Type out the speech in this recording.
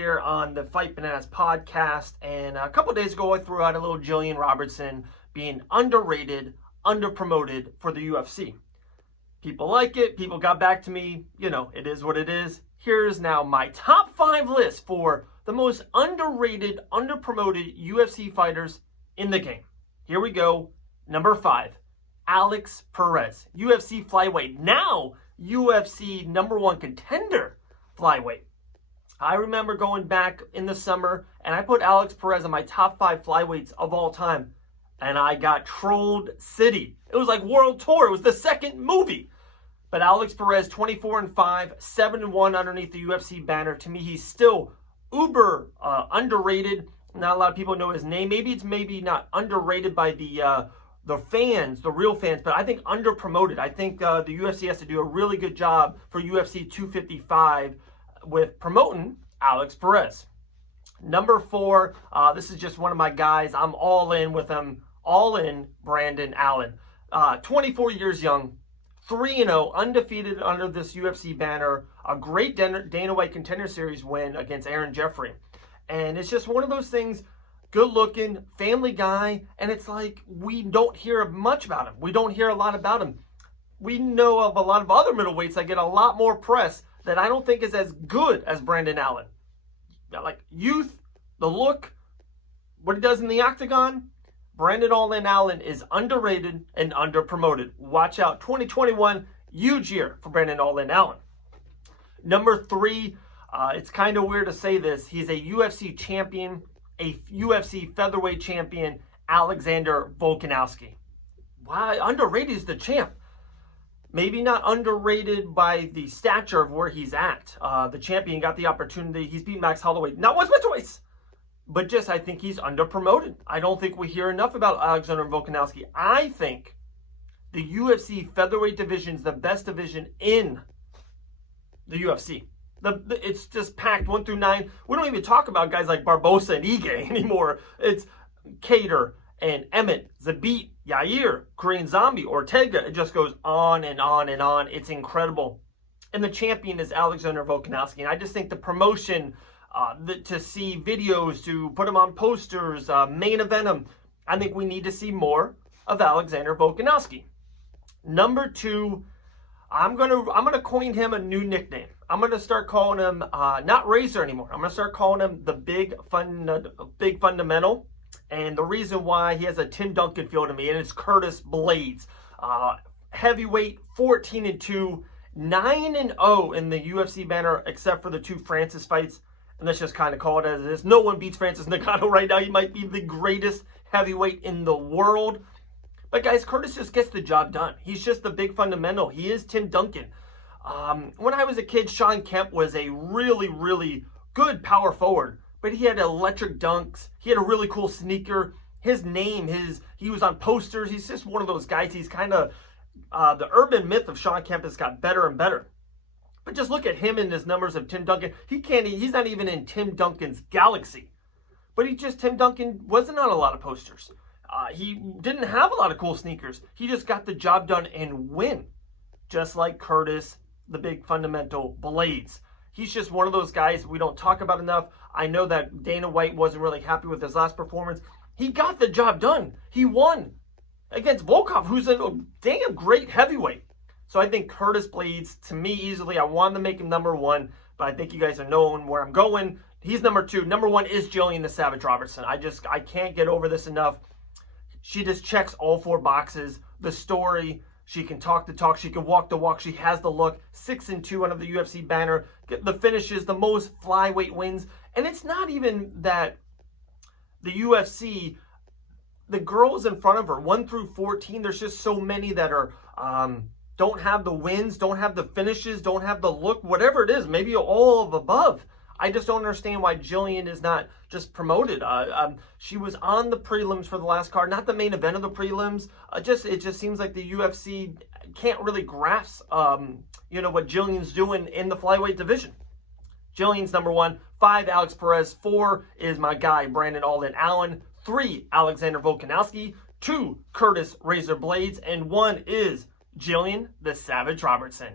Here on the Fight Bananas podcast, and a couple days ago I threw out a little Jillian Robertson being underrated, underpromoted for the UFC. People like it, people got back to me, it is what it is. Here's now my top 5 list for the most underrated, underpromoted UFC fighters in the game. Here we go. Number 5, Alex Perez, UFC flyweight, now UFC #1 contender flyweight. I remember going back in the summer and I put Alex Perez on my top 5 flyweights of all time. And I got trolled city. It was like World Tour. It was the second movie. But Alex Perez, 24-5, 7-1 underneath the UFC banner. To me, he's still uber underrated. Not a lot of people know his name. Maybe it's not underrated by the fans, the real fans, but I think underpromoted. I think the UFC has to do a really good job for UFC 255 with promoting Alex Perez. Number 4, this is just one of my guys. I'm all in with him. All in, Brandon Allen. 24 years young, 3-0, undefeated under this UFC banner. A great Dana White Contender Series win against Aaron Jeffrey. And it's just one of those things, good looking, family guy, and it's like we don't hear much about him. We don't hear a lot about him. We know of a lot of other middleweights that get a lot more press that I don't think is as good as Brandon Allen. Like youth, the look, what he does in the octagon, Brandon All-In Allen is underrated and underpromoted. Watch out, 2021, huge year for Brandon All-In Allen. Number 3, it's kind of weird to say this, he's a UFC champion, a UFC featherweight champion, Alexander Volkanovski. Why? Underrated is the champ. Maybe not underrated by the stature of where he's at. The champion got the opportunity. He's beat Max Holloway not once but twice. But just I think he's underpromoted. I don't think we hear enough about Alexander Volkanovski. I think the UFC featherweight division is the best division in the UFC. It's just packed 1 through 9. We don't even talk about guys like Barbosa and Ige anymore. It's Cater and Emmett, Zabit, Yair, Korean Zombie, Ortega. It just goes on and on and on. It's incredible. And the champion is Alexander Volkanovski. And I just think the promotion, to see videos, to put him on posters, main event him, I think we need to see more of Alexander Volkanovski. Number 2, I'm gonna coin him a new nickname. I'm gonna start calling him not Razor anymore. I'm gonna start calling him the Big Fundamental. And the reason why, he has a Tim Duncan feel to me, and it's Curtis Blades. Heavyweight, 14-2, 9-0 in the UFC banner, except for the 2 Francis fights. And let's just kind of call it as it is. No one beats Francis Ngannou right now. He might be the greatest heavyweight in the world. But guys, Curtis just gets the job done. He's just the big fundamental. He is Tim Duncan. When I was a kid, Sean Kemp was a really, really good power forward. But he had electric dunks. He had a really cool sneaker. His name, he was on posters. He's just one of those guys. He's kind of, the urban myth of Sean Kemp has got better and better. But just look at him and his numbers of Tim Duncan. He's not even in Tim Duncan's galaxy. But Tim Duncan wasn't on a lot of posters. He didn't have a lot of cool sneakers. He just got the job done and win. Just like Curtis, the big fundamental Blades. He's just one of those guys we don't talk about enough. I know that Dana White wasn't really happy with his last performance. He got the job done. He won against Volkov, who's a damn great heavyweight. So I think Curtis Blades, to me, easily, I wanted to make him number 1, but I think you guys are knowing where I'm going. He's number 2. Number 1 is Jillian the Savage Robertson. I can't get over this enough. She just checks all 4 boxes. The story, she can talk the talk, she can walk the walk, she has the look. 6-2 under the UFC banner. The finishes, the most flyweight wins. And it's not even that the UFC, the girls in front of her, 1 through 14, there's just so many that are don't have the wins, don't have the finishes, don't have the look, whatever it is, maybe all of above. I just don't understand why Jillian is not just promoted. She was on the prelims for the last card, not the main event of the prelims. It just seems like the UFC can't really grasp, what Jillian's doing in the flyweight division. Jillian's number 1. 5, Alex Perez. 4 is my guy, Brandon All-In Allen. 3, Alexander Volkanovski. 2, Curtis Razor Blades. And 1 is Jillian the Savage Robertson.